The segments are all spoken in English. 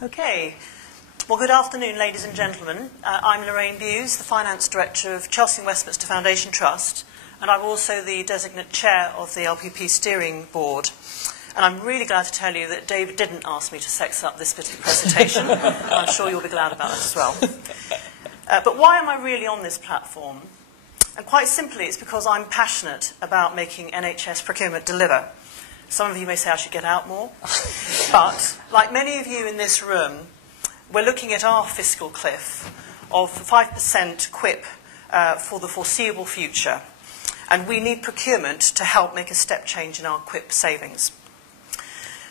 Okay. Well, good afternoon, ladies and gentlemen. I'm Lorraine Bewes, the Finance Director of Chelsea and Westminster Foundation Trust, and I'm also the Designate Chair of the LPP Steering Board. And I'm really glad to tell you that David didn't ask me to sex up this bit of the presentation. I'm sure you'll be glad about that as well. But why am I really on this platform? And quite simply, it's because I'm passionate about making NHS procurement deliver. Some of you may say I should get out more. But, like many of you in this room, we're looking at our fiscal cliff of 5% quip for the foreseeable future. And we need procurement to help make a step change in our quip savings.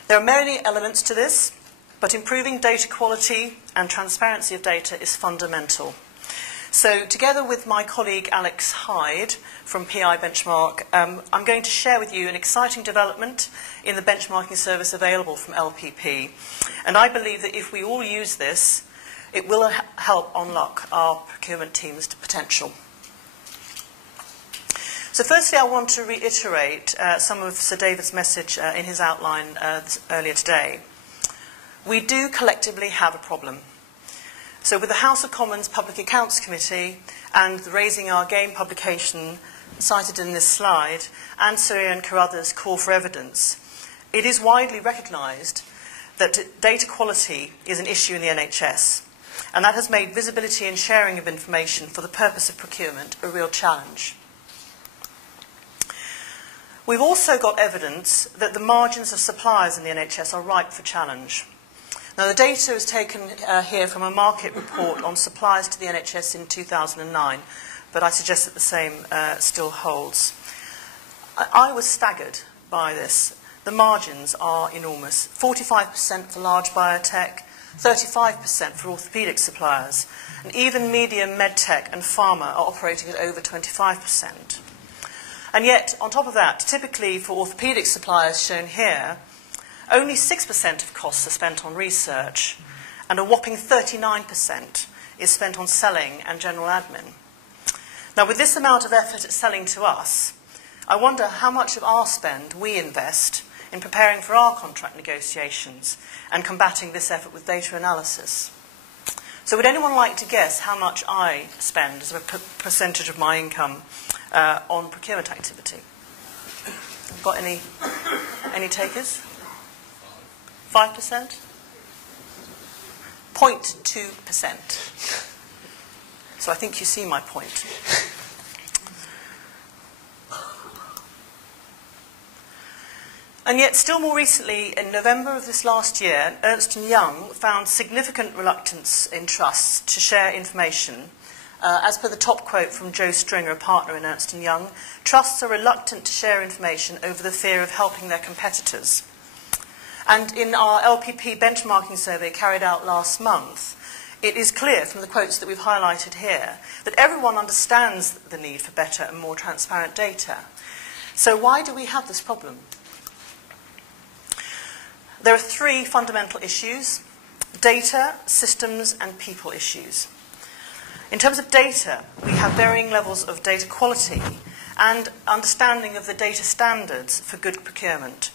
There are many elements to this, but improving data quality and transparency of data is fundamental. So together with my colleague Alex Hyde from PI Benchmark, I'm going to share with you an exciting development in the benchmarking service available from LPP. And I believe that if we all use this, it will help unlock our procurement team's potential. So firstly, I want to reiterate some of Sir David's message in his outline earlier today. We do collectively have a problem. So with the House of Commons Public Accounts Committee and the Raising Our Game publication cited in this slide, and Surya and Carruthers' call for evidence, it is widely recognised that data quality is an issue in the NHS, and that has made visibility and sharing of information for the purpose of procurement a real challenge. We've also got evidence that the margins of suppliers in the NHS are ripe for challenge. Now, the data is taken here from a market report on suppliers to the NHS in 2009, but I suggest that the same still holds. I was staggered by this. The margins are enormous. 45% for large biotech, 35% for orthopaedic suppliers, and even medium medtech and pharma are operating at over 25%. And yet, on top of that, typically for orthopaedic suppliers shown here, only 6% of costs are spent on research, and a whopping 39% is spent on selling and general admin. Now, with this amount of effort at selling to us, I wonder how much of our spend we invest in preparing for our contract negotiations and combating this effort with data analysis. So would anyone like to guess how much I spend as a percentage of my income on procurement activity? Got any takers? 5%? 0.2%. So I think you see my point. And yet, still more recently, in November of this last year, Ernst & Young found significant reluctance in trusts to share information. As per the top quote from Joe Stringer, a partner in Ernst & Young, trusts are reluctant to share information over the fear of helping their competitors. And in our LPP benchmarking survey carried out last month, it is clear from the quotes that we've highlighted here that everyone understands the need for better and more transparent data. So why do we have this problem? There are three fundamental issues: data, systems, and people issues. In terms of data, we have varying levels of data quality and understanding of the data standards for good procurement.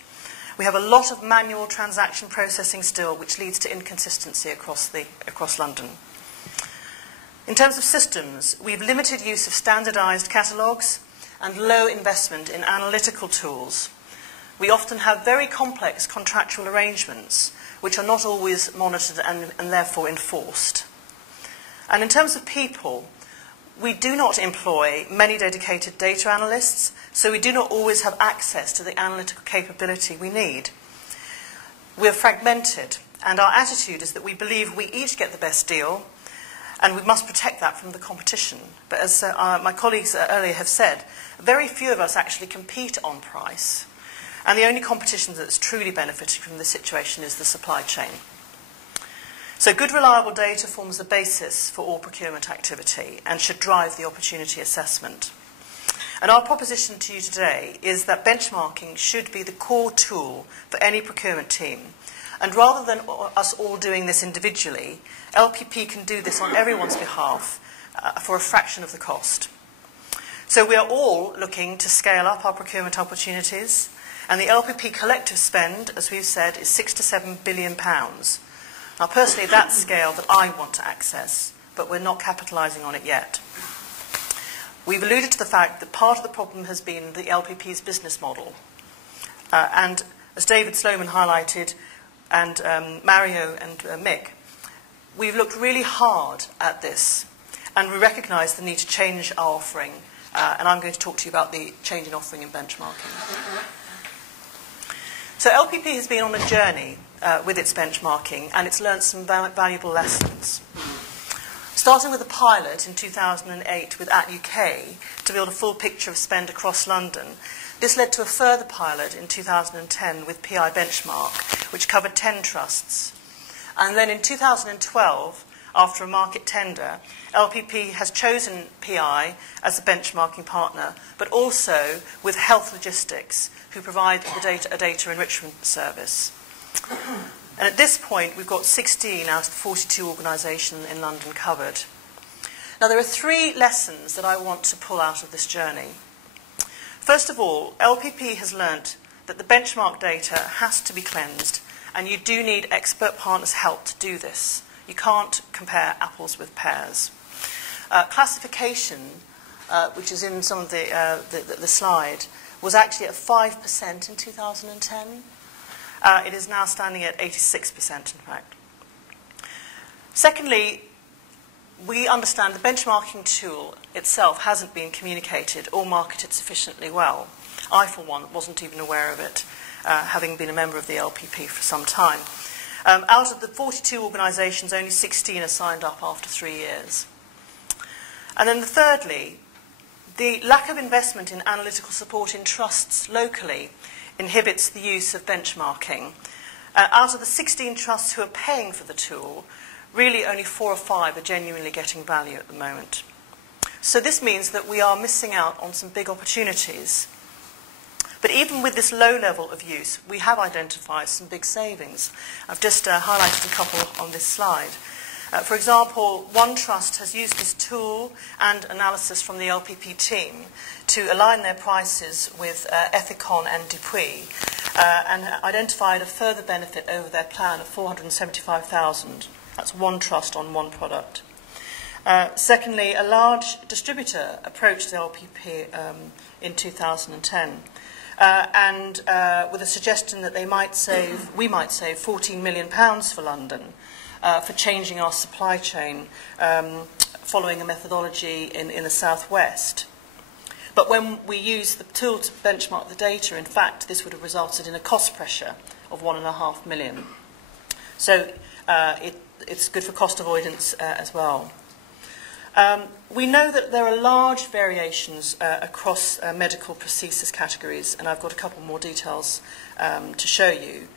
We have a lot of manual transaction processing still, which leads to inconsistency across London. In terms of systems, we have limited use of standardised catalogues and low investment in analytical tools. We often have very complex contractual arrangements, which are not always monitored and therefore enforced. And in terms of people, we do not employ many dedicated data analysts, so we do not always have access to the analytical capability we need. We are fragmented, and our attitude is that we believe we each get the best deal, and we must protect that from the competition. But as my colleagues earlier have said, very few of us actually compete on price, and the only competition that's truly benefiting from this situation is the supply chain. So good, reliable data forms the basis for all procurement activity and should drive the opportunity assessment. And our proposition to you today is that benchmarking should be the core tool for any procurement team. And rather than us all doing this individually, LPP can do this on everyone's behalf for a fraction of the cost. So we are all looking to scale up our procurement opportunities, and the LPP collective spend, as we've said, is £6 to £7 billion. Now, personally, that's scale that I want to access, but we're not capitalising on it yet. We've alluded to the fact that part of the problem has been the LPP's business model. And as David Sloman highlighted, and Mario and Mick, we've looked really hard at this, and we recognise the need to change our offering. And I'm going to talk to you about the change in offering and benchmarking. So LPP has been on a journey with its benchmarking, and it's learned some valuable lessons. Starting with a pilot in 2008 with @UK to build a full picture of spend across London, this led to a further pilot in 2010 with PI Benchmark, which covered 10 trusts. And then in 2012, after a market tender, LPP has chosen PI as a benchmarking partner, but also with Health Logistics, who provide a data enrichment service. And at this point, we've got 16 out of 42 organisations in London covered. Now, there are 3 lessons that I want to pull out of this journey. First of all, LPP has learnt that the benchmark data has to be cleansed, and you do need expert partners' help to do this. You can't compare apples with pears. Classification, which is in some of the slide, was actually at 5% in 2010. It is now standing at 86%, in fact. Secondly, we understand the benchmarking tool itself hasn't been communicated or marketed sufficiently well. I, for one, wasn't even aware of it, having been a member of the LPP for some time. Out of the 42 organisations, only 16 are signed up after 3 years. And then thirdly, the lack of investment in analytical support in trusts locally inhibits the use of benchmarking. Out of the 16 trusts who are paying for the tool, really only 4 or 5 are genuinely getting value at the moment. So this means that we are missing out on some big opportunities. But even with this low level of use, we have identified some big savings. I've just highlighted a couple on this slide. For example, one trust has used this tool and analysis from the LPP team to align their prices with Ethicon and Dupuis, and identified a further benefit over their plan of $475,000. That's one trust on one product. Secondly, a large distributor approached the LPP in 2010 and with a suggestion that we might save £14 million for London for changing our supply chain following a methodology in the southwest. But when we used the tool to benchmark the data, in fact, this would have resulted in a cost pressure of £1.5 million. So it's good for cost avoidance as well. We know that there are large variations across medical prosthesis categories, and I've got a couple more details to show you.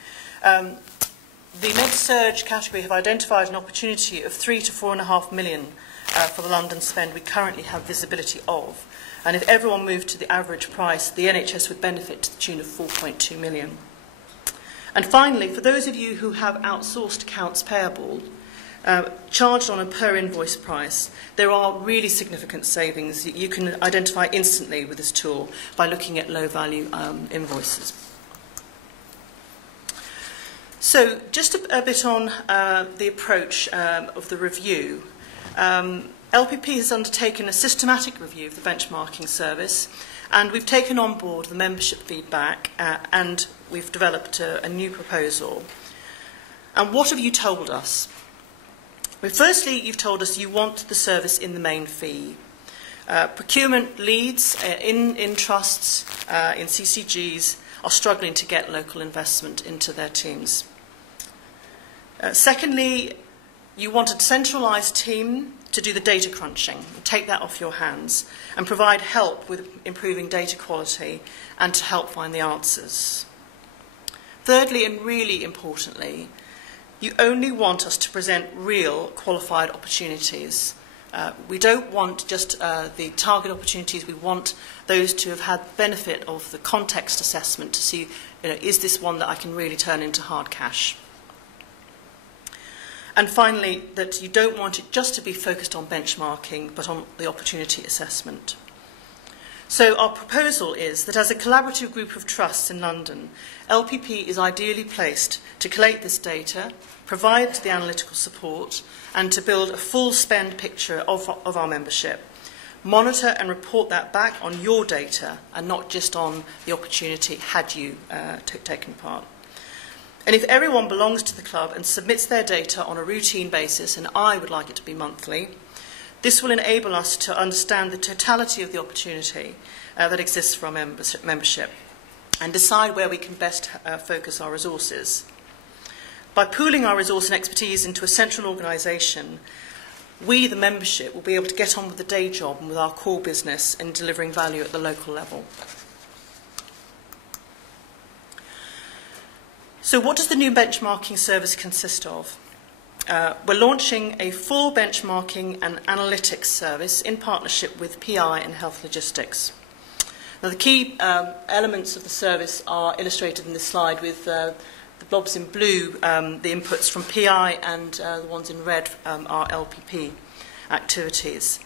The med-surg category have identified an opportunity of 3 to 4.5 million for the London spend we currently have visibility of. And if everyone moved to the average price, the NHS would benefit to the tune of 4.2 million. And finally, for those of you who have outsourced accounts payable, charged on a per invoice price, there are really significant savings that you can identify instantly with this tool by looking at low-value invoices. So just a bit on the approach of the review. LPP has undertaken a systematic review of the benchmarking service, and we've taken on board the membership feedback and we've developed a new proposal. And what have you told us? Well, firstly, you've told us you want the service in the main fee. Procurement leads in trusts, in CCGs, are struggling to get local investment into their teams. Secondly, you want a centralised team to do the data crunching, take that off your hands, and provide help with improving data quality and to help find the answers. Thirdly, and really importantly, you only want us to present real qualified opportunities. We don't want just the target opportunities. We want those to have had benefit of the context assessment to see, is this one that I can really turn into hard cash? And finally, that you don't want it just to be focused on benchmarking, but on the opportunity assessment. So our proposal is that as a collaborative group of trusts in London, LPP is ideally placed to collate this data, provide the analytical support, and to build a full spend picture of our membership. Monitor and report that back on your data and not just on the opportunity had you taken part. And if everyone belongs to the club and submits their data on a routine basis, and I would like it to be monthly, this will enable us to understand the totality of the opportunity that exists for our membership and decide where we can best focus our resources. By pooling our resource and expertise into a central organisation, we, the membership, will be able to get on with the day job and with our core business in delivering value at the local level. So what does the new benchmarking service consist of? We're launching a full benchmarking and analytics service in partnership with PI and Health Logistics. Now, the key elements of the service are illustrated in this slide with the blobs in blue, the inputs from PI, and the ones in red are LPP activities.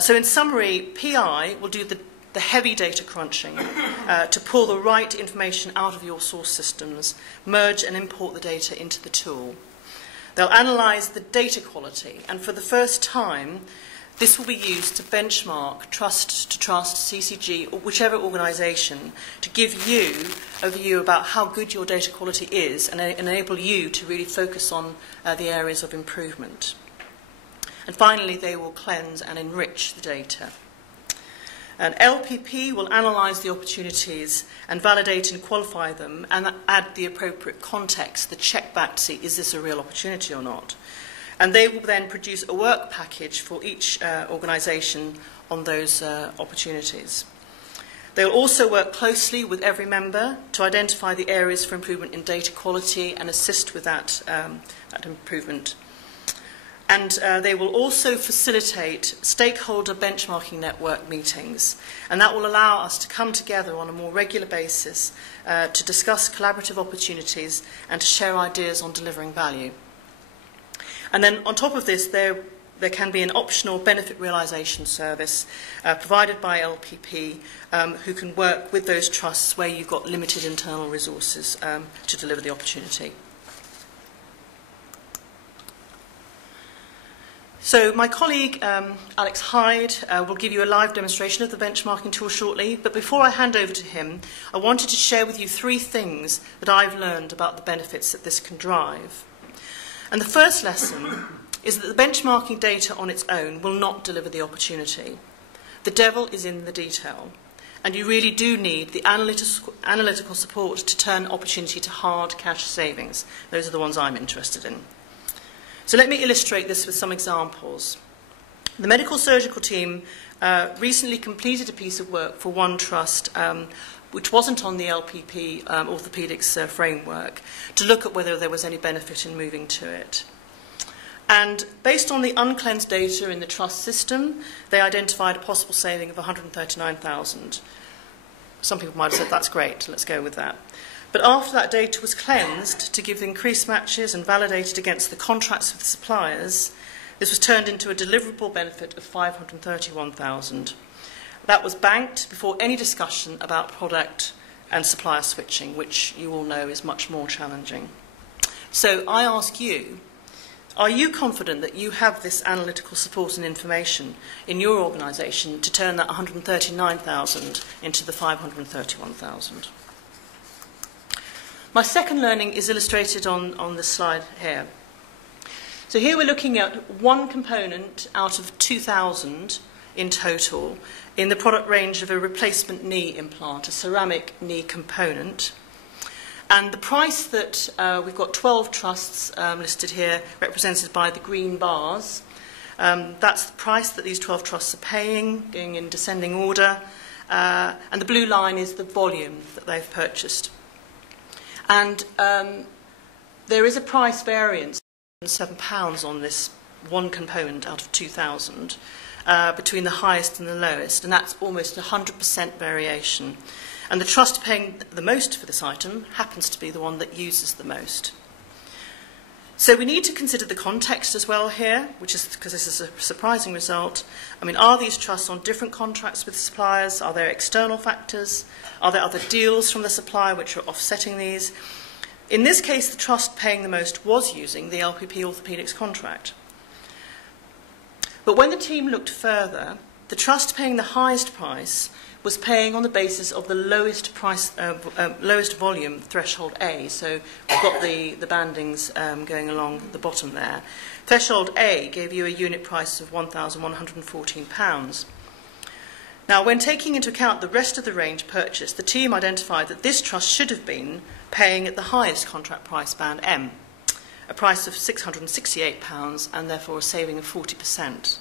So in summary, PI will do the heavy data crunching to pull the right information out of your source systems, merge and import the data into the tool. They'll analyse the data quality, and for the first time, this will be used to benchmark trust to trust, CCG, or whichever organisation, to give you a view about how good your data quality is and enable you to really focus on the areas of improvement. And finally, they will cleanse and enrich the data. And LPP will analyse the opportunities and validate and qualify them and add the appropriate context, the check back to see is this a real opportunity or not. And they will then produce a work package for each organisation on those opportunities. They will also work closely with every member to identify the areas for improvement in data quality and assist with that improvement. And they will also facilitate stakeholder benchmarking network meetings, and that will allow us to come together on a more regular basis to discuss collaborative opportunities and to share ideas on delivering value. And then on top of this, there can be an optional benefit realisation service provided by LPP who can work with those trusts where you've got limited internal resources to deliver the opportunity. So my colleague, Alex Hyde, will give you a live demonstration of the benchmarking tool shortly, but before I hand over to him, I wanted to share with you 3 things that I've learned about the benefits that this can drive. And the first lesson is that the benchmarking data on its own will not deliver the opportunity. The devil is in the detail, and you really do need the analytical support to turn opportunity to hard cash savings. Those are the ones I'm interested in. So let me illustrate this with some examples. The medical surgical team recently completed a piece of work for one trust which wasn't on the LPP orthopaedics framework to look at whether there was any benefit in moving to it. And based on the uncleansed data in the trust system, they identified a possible saving of £139,000. Some people might have said, that's great, let's go with that. But after that data was cleansed to give increased matches and validated against the contracts with the suppliers, this was turned into a deliverable benefit of £531,000. That was banked before any discussion about product and supplier switching, which you all know is much more challenging. So I ask you, are you confident that you have this analytical support and information in your organisation to turn that £139,000 into the £531,000? My second learning is illustrated on this slide here. So here we're looking at one component out of 2,000 in total in the product range of a replacement knee implant, a ceramic knee component. And the price that we've got 12 trusts listed here, represented by the green bars. That's the price that these 12 trusts are paying, going in descending order. And the blue line is the volume that they've purchased. And there is a price variance of £7 on this one component out of 2,000 between the highest and the lowest, and that's almost 100% variation. And the trust paying the most for this item happens to be the one that uses the most. So we need to consider the context as well here, which is because this is a surprising result. I mean, are these trusts on different contracts with suppliers? Are there external factors? Are there other deals from the supplier which are offsetting these? In this case, the trust paying the most was using the LPP orthopaedics contract. But when the team looked further, the trust paying the highest price was paying on the basis of the lowest volume threshold A. So we've got the bandings going along the bottom there. Threshold A gave you a unit price of £1,114. Now, when taking into account the rest of the range purchased, the team identified that this trust should have been paying at the highest contract price band M, a price of £668 and therefore a saving of 40%.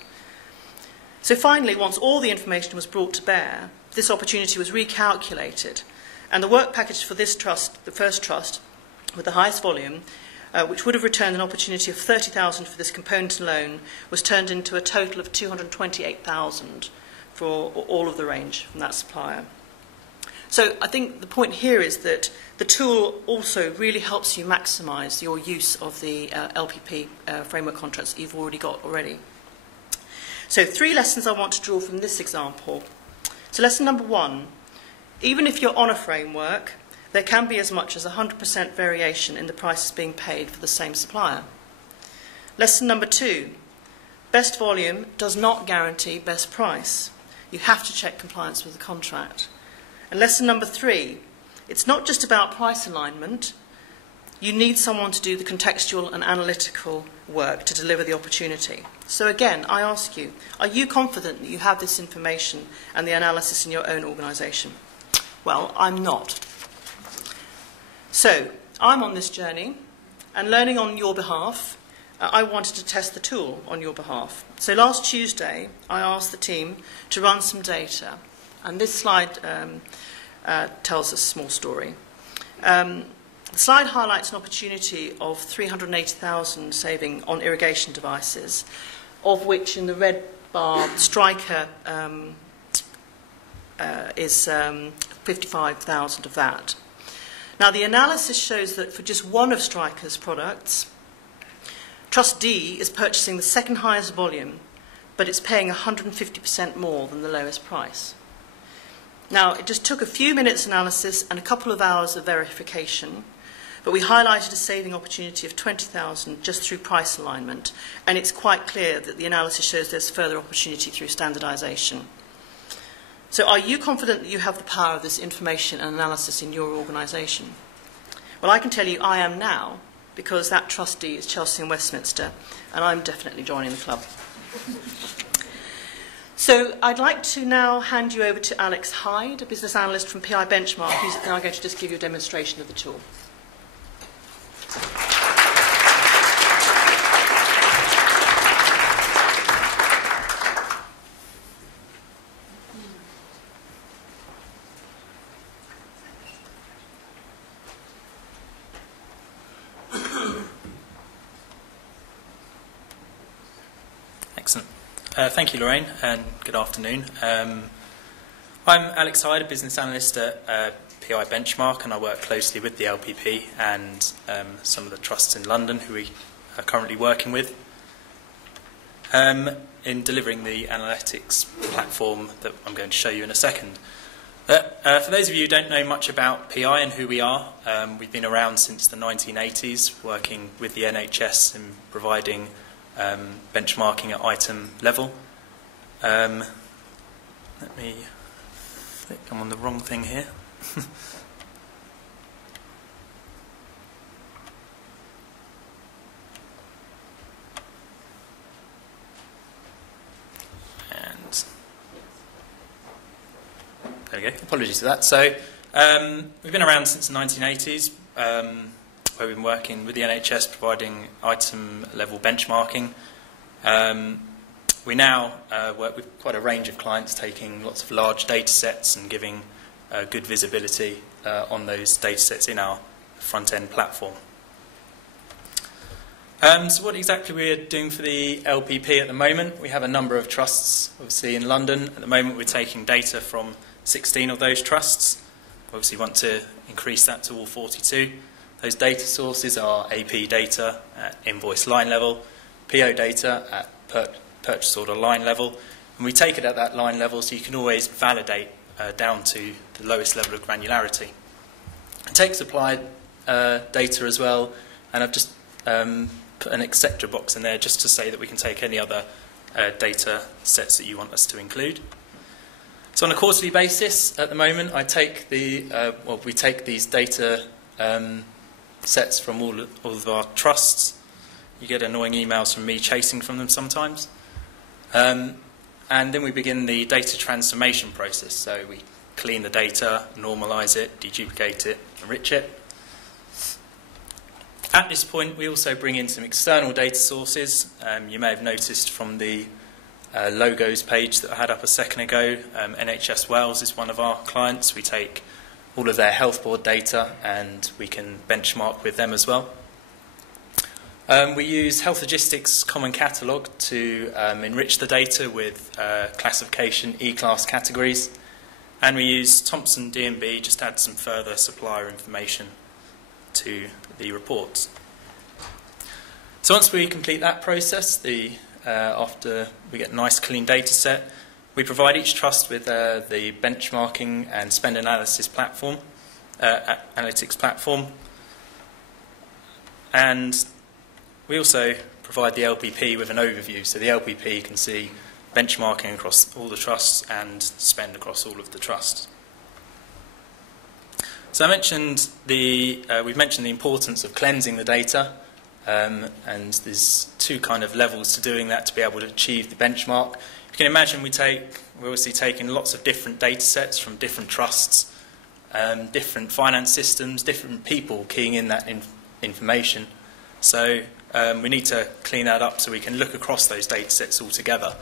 So finally, once all the information was brought to bear, this opportunity was recalculated, and the work package for this trust, the first trust, with the highest volume, which would have returned an opportunity of £30,000 for this component alone, was turned into a total of £228,000 for all of the range from that supplier. So I think the point here is that the tool also really helps you maximise your use of the LPP framework contracts that you've already got already. So 3 lessons I want to draw from this example. So lesson number 1, even if you're on a framework, there can be as much as 100% variation in the prices being paid for the same supplier. Lesson number 2, best volume does not guarantee best price. You have to check compliance with the contract. And lesson number 3, it's not just about price alignment. You need someone to do the contextual and analytical work to deliver the opportunity. So again, I ask you, are you confident that you have this information and the analysis in your own organisation? Well, I'm not. So I'm on this journey, and learning on your behalf, I wanted to test the tool on your behalf. So last Tuesday, I asked the team to run some data, and this slide tells a small story. The slide highlights an opportunity of 380,000 saving on irrigation devices, of which in the red bar, Striker is 55,000 of that. Now, the analysis shows that for just one of Striker's products, Trust D is purchasing the second highest volume, but it's paying 150% more than the lowest price. Now, it just took a few minutes analysis and a couple of hours of verification, but we highlighted a saving opportunity of 20,000 just through price alignment, and it's quite clear that the analysis shows there's further opportunity through standardisation. So are you confident that you have the power of this information and analysis in your organisation? Well, I can tell you I am now, because that trustee is Chelsea and Westminster, and I'm definitely joining the club. So I'd like to now hand you over to Alex Hyde, a business analyst from PI Benchmark, who's now going to just give you a demonstration of the tool. Excellent. Thank you, Lorraine, and good afternoon. I'm Alex Hyde, a business analyst at PI Benchmark, and I work closely with the LPP and some of the trusts in London who we are currently working with in delivering the analytics platform that I'm going to show you in a second. For those of you who don't know much about PI and who we are, we've been around since the 1980s, working with the NHS in providing benchmarking at item level. Let me think, I'm on the wrong thing here. And there we go, apologies for that. So we've been around since the 1980s. Where we've been working with the NHS providing item level benchmarking. We now work with quite a range of clients, taking lots of large data sets and giving good visibility on those data sets in our front end platform. So what exactly we're doing for the LPP at the moment, we have a number of trusts obviously in London. At the moment we're taking data from 16 of those trusts. We obviously want to increase that to all 42. Those data sources are AP data at invoice line level, PO data at purchase order line level, and we take it at that line level so you can always validate down to the lowest level of granularity. It takes supplier data as well, and I've just put an etc box in there just to say that we can take any other data sets that you want us to include. So on a quarterly basis, at the moment, I take we take these data sets from all of our trusts. You get annoying emails from me chasing from them sometimes. And then we begin the data transformation process. So we clean the data, normalise it, deduplicate it, enrich it. At this point, we also bring in some external data sources. You may have noticed from the logos page that I had up a second ago, NHS Wales is one of our clients. We take all of their health board data and we can benchmark with them as well. We use Health Logistics Common Catalogue to enrich the data with classification E-class categories, and we use Thomson D&B just to add some further supplier information to the reports. So once we complete that process, after we get a nice clean data set, we provide each trust with the benchmarking and spend analysis platform, analytics platform, and we also provide the LPP with an overview, so the LPP can see benchmarking across all the trusts and spend across all of the trusts. So I mentioned we've mentioned the importance of cleansing the data, and there's two kind of levels to doing that to be able to achieve the benchmark. You can imagine we're obviously taking lots of different data sets from different trusts, different finance systems, different people keying in that information. So we need to clean that up so we can look across those data sets all together.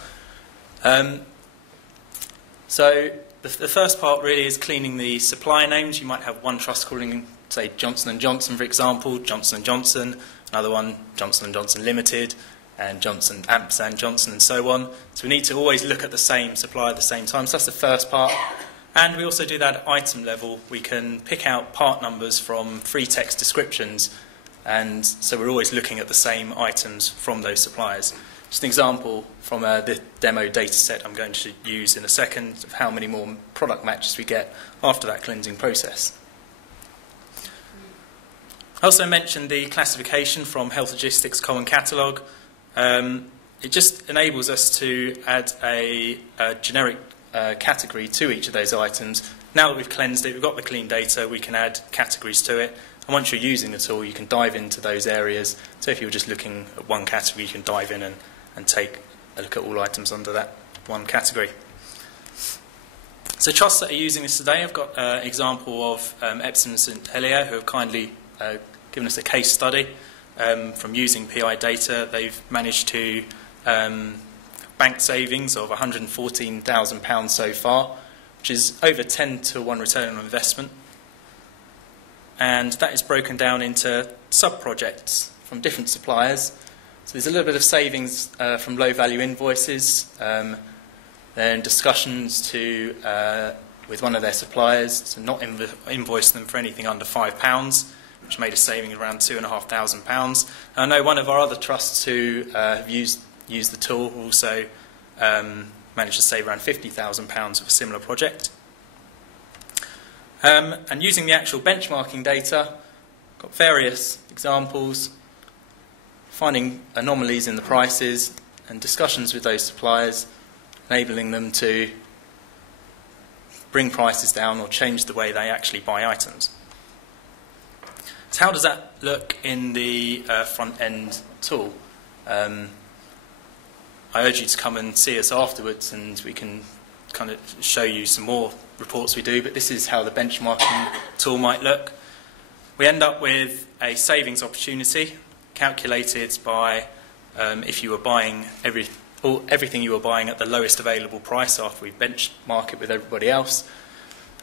So the first part really is cleaning the supplier names. You might have one trust calling, say, Johnson & Johnson, for example, Johnson & Johnson, another one, Johnson & Johnson Limited, and Johnson, Ampersand Johnson, and so on. So we need to always look at the same supplier at the same time. So that's the first part. And we also do that at item level. We can pick out part numbers from free text descriptions, and so we're always looking at the same items from those suppliers. Just an example from the demo data set I'm going to use in a second of how many more product matches we get after that cleansing process. I also mentioned the classification from Health Logistics Common Catalogue. It just enables us to add a generic category to each of those items. Now that we've cleansed it, we've got the clean data, we can add categories to it. And once you're using the tool, you can dive into those areas. So if you're just looking at one category, you can dive in and take a look at all items under that one category. So trusts that are using this today, I've got an example of Epsom St Helier, who have kindly given us a case study from using PI data. They've managed to bank savings of £114,000 so far, which is over 10 to 1 return on investment. And that is broken down into sub-projects from different suppliers. So there's a little bit of savings from low-value invoices. They're in discussions with one of their suppliers to not invoice them for anything under £5, which made a saving of around £2,500. I know one of our other trusts who have used the tool also managed to save around £50,000 of a similar project. And using the actual benchmarking data, got various examples, finding anomalies in the prices and discussions with those suppliers, enabling them to bring prices down or change the way they actually buy items. So how does that look in the front-end tool? I urge you to come and see us afterwards and we can kind of show you some more reports we do, but this is how the benchmarking tool might look. We end up with a savings opportunity calculated by if you were buying everything you were buying at the lowest available price after we benchmark it with everybody else.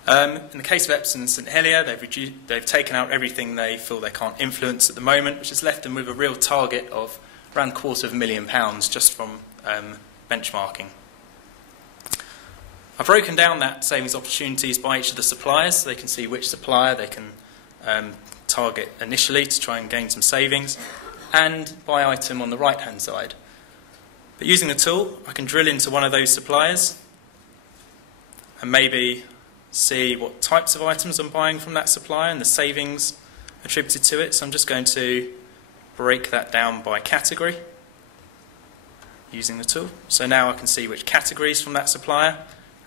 In the case of Epsom St Helier, they've taken out everything they feel they can't influence at the moment, which has left them with a real target of around £250,000 just from benchmarking. I've broken down that savings opportunities by each of the suppliers, so they can see which supplier they can target initially to try and gain some savings, and by item on the right-hand side. But using the tool, I can drill into one of those suppliers and maybe see what types of items I'm buying from that supplier and the savings attributed to it. So I'm just going to break that down by category using the tool. So now I can see which categories from that supplier.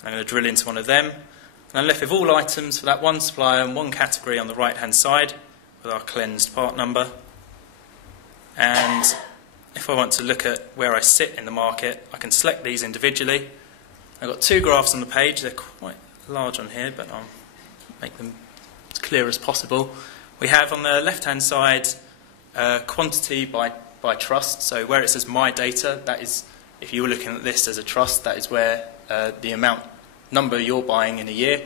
I'm going to drill into one of them. And I'm left with all items for that one supplier and one category on the right-hand side with our cleansed part number. And if I want to look at where I sit in the market, I can select these individually. I've got two graphs on the page. They're quite large on here, but I'll make them as clear as possible. We have on the left-hand side quantity by trust. So where it says my data, that is, if you were looking at this as a trust, that is where the number you're buying in a year.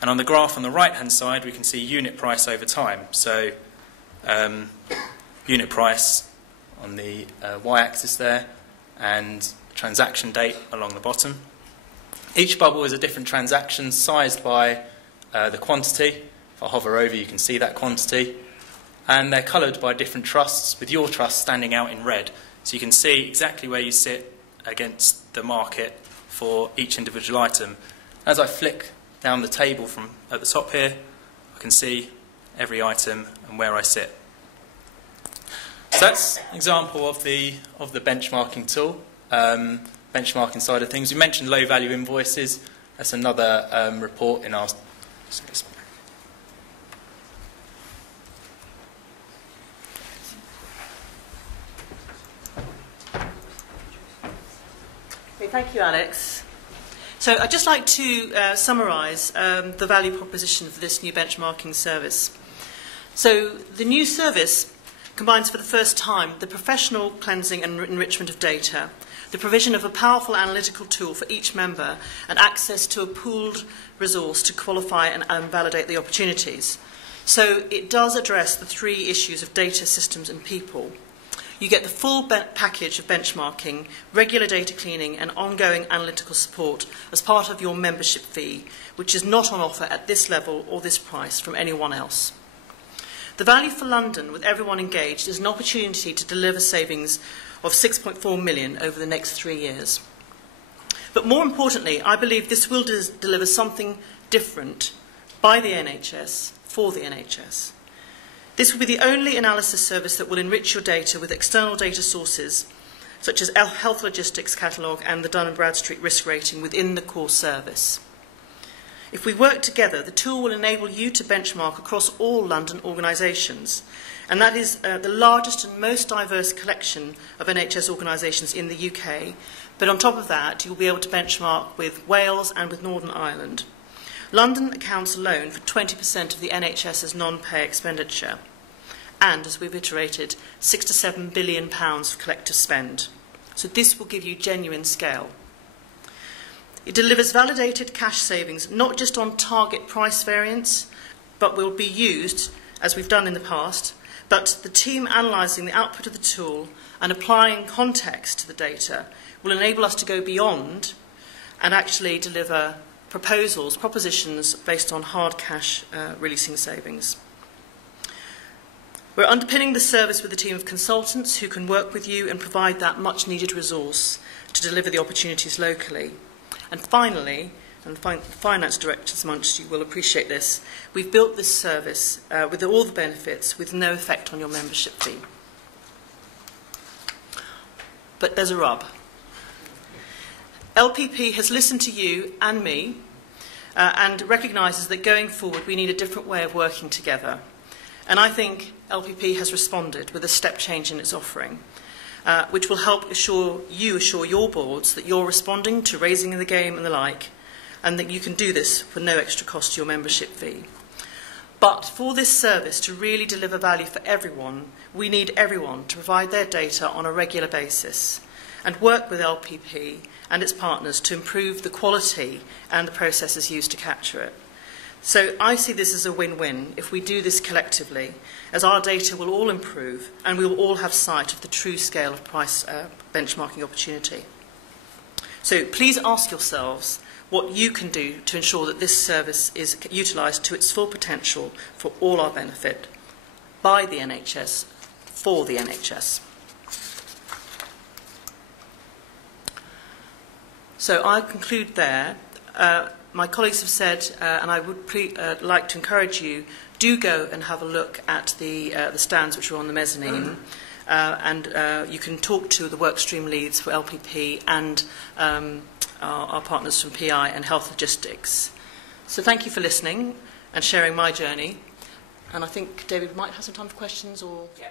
And on the graph on the right-hand side, we can see unit price over time. So unit price on the y-axis there, and transaction date along the bottom. Each bubble is a different transaction sized by the quantity. If I hover over, you can see that quantity. And they're coloured by different trusts, with your trust standing out in red. So you can see exactly where you sit against the market for each individual item. As I flick down the table from at the top here, I can see every item and where I sit. So that's an example of the benchmarking tool, benchmarking side of things. We mentioned low value invoices. That's another report in our. Thank you, Alex. So I'd just like to summarise the value proposition for this new benchmarking service. So the new service combines for the first time the professional cleansing and enrichment of data, the provision of a powerful analytical tool for each member, and access to a pooled resource to qualify and validate the opportunities. So it does address the three issues of data, systems and people. You get the full package of benchmarking, regular data cleaning and ongoing analytical support as part of your membership fee, which is not on offer at this level or this price from anyone else. The value for London, with everyone engaged, is an opportunity to deliver savings of 6.4 million over the next 3 years. But more importantly, I believe this will deliver something different by the NHS for the NHS. This will be the only analysis service that will enrich your data with external data sources, such as Health Logistics Catalogue and the Dun & Bradstreet Risk Rating within the core service. If we work together, the tool will enable you to benchmark across all London organisations, and that is the largest and most diverse collection of NHS organisations in the UK. But on top of that, you'll be able to benchmark with Wales and with Northern Ireland. London accounts alone for 20% of the NHS's non-pay expenditure, and, as we've iterated, £6 to £7 billion of collective spend. So this will give you genuine scale. It delivers validated cash savings, not just on target price variance, but will be used, as we've done in the past, but the team analysing the output of the tool and applying context to the data will enable us to go beyond and actually deliver propositions based on hard cash releasing savings. We're underpinning the service with a team of consultants who can work with you and provide that much needed resource to deliver the opportunities locally. And finally, and the finance directors amongst you will appreciate this, we've built this service with all the benefits with no effect on your membership fee. But there's a rub. LPP has listened to you and me and recognises that going forward we need a different way of working together. And I think LPP has responded with a step change in its offering, which will help assure your boards that you're responding to raising the game and the like, and that you can do this for no extra cost to your membership fee. But for this service to really deliver value for everyone, we need everyone to provide their data on a regular basis and work with LPP and its partners to improve the quality and the processes used to capture it. So I see this as a win-win if we do this collectively, as our data will all improve and we will all have sight of the true scale of price benchmarking opportunity. So please ask yourselves what you can do to ensure that this service is utilised to its full potential for all our benefit. by the NHS for the NHS. So I'll conclude there. My colleagues have said, and I would like to encourage you, do go and have a look at the stands which are on the mezzanine, and you can talk to the workstream leads for LPP and our partners from PI and Health Logistics. So thank you for listening and sharing my journey. And I think David might have some time for questions or... Yeah.